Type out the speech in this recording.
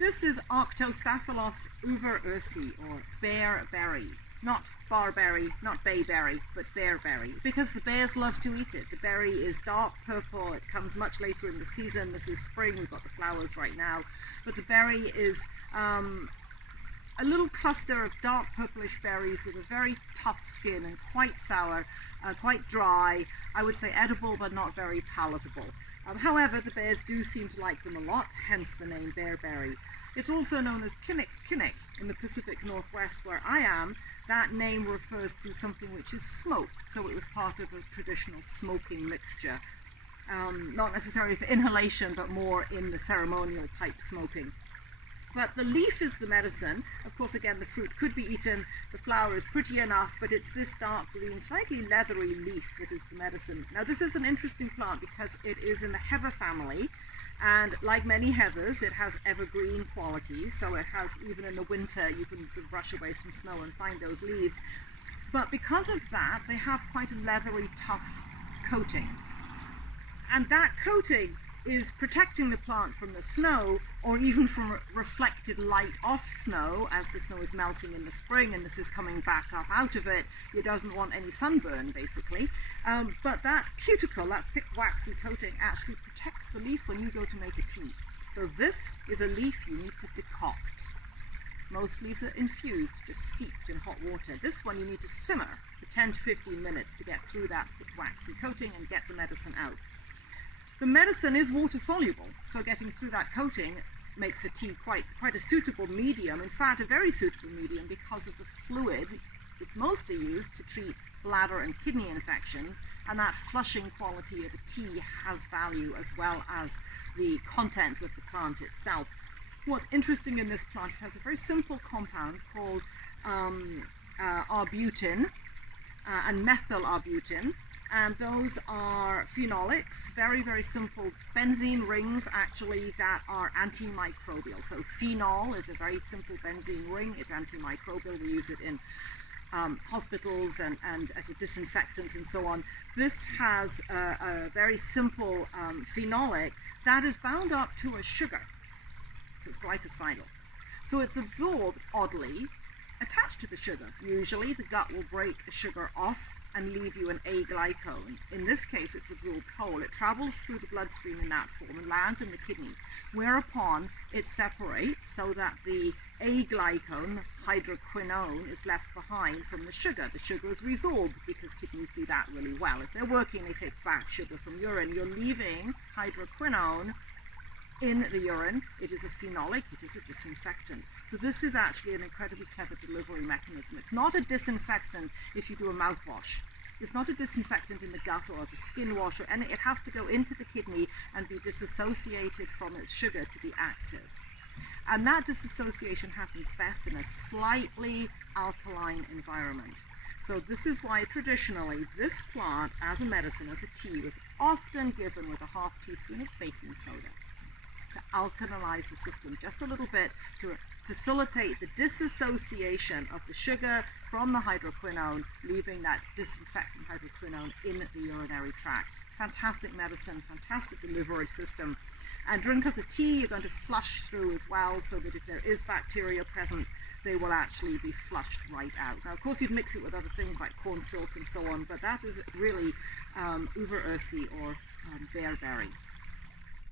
This is Octostaphylos Uva Ursi, or bearberry. Not barberry, not bayberry, but bearberry, because the bears love to eat it. The berry is dark purple, it comes much later in the season. This is spring, we've got the flowers right now, but the berry is a little cluster of dark purplish berries with a very tough skin and quite sour, quite dry, I would say edible but not very palatable. However, the bears do seem to like them a lot, hence the name bearberry. It's also known as kinnick in the Pacific Northwest where I am. That name refers to something which is smoke, so it was part of a traditional smoking mixture. Not necessarily for inhalation, but more in the ceremonial pipe smoking. But the leaf is the medicine. Of course, again, the fruit could be eaten. The flower is pretty enough, but it's this dark green, slightly leathery leaf that is the medicine. Now, this is an interesting plant because it is in the heather family, and like many heathers, it has evergreen qualities. So it has, even in the winter, you can sort of brush away some snow and find those leaves. But because of that, they have quite a leathery, tough coating. And that coating is protecting the plant from the snow, or even from reflected light off snow as the snow is melting in the spring and this is coming back up out of it. It doesn't want any sunburn, basically. But that cuticle, that thick waxy coating, actually protects the leaf when you go to make a tea. So this is a leaf you need to decoct. Most leaves are infused, just steeped in hot water. This one you need to simmer for 10 to 15 minutes to get through that thick waxy coating and get the medicine out. The medicine is water soluble, so getting through that coating makes a tea quite a suitable medium. In fact, a very suitable medium because of the fluid. It's mostly used to treat bladder and kidney infections, and that flushing quality of a tea has value as well as the contents of the plant itself. What's interesting in this plant, it has a very simple compound called arbutin and methylarbutin. And those are phenolics, very, very simple benzene rings actually that are antimicrobial. So phenol is a very simple benzene ring, it's antimicrobial, we use it in hospitals and as a disinfectant and so on. This has a very simple phenolic that is bound up to a sugar, so it's glycosidal. So it's absorbed, oddly, attached to the sugar. Usually the gut will break the sugar off and leave you an aglycone. In this case, it's absorbed whole. It travels through the bloodstream in that form and lands in the kidney, whereupon it separates so that the aglycone, hydroquinone, is left behind from the sugar. The sugar is resorbed because kidneys do that really well. If they're working, they take back sugar from urine. You're leaving hydroquinone in the urine. It is a phenolic, it is a disinfectant. So this is actually an incredibly clever delivery mechanism. It's not a disinfectant if you do a mouthwash. It's not a disinfectant in the gut or as a skin wash, and it has to go into the kidney and be disassociated from its sugar to be active. And that disassociation happens best in a slightly alkaline environment. So this is why traditionally this plant as a medicine, as a tea, was often given with a half teaspoon of baking soda to alkalinize the system just a little bit, to facilitate the disassociation of the sugar from the hydroquinone, leaving that disinfectant hydroquinone in the urinary tract. Fantastic medicine, fantastic delivery system. And drink as a tea, you're going to flush through as well, so that if there is bacteria present, they will actually be flushed right out. Now, of course, you'd mix it with other things like corn silk and so on, but that is really Uva Ursi or bearberry.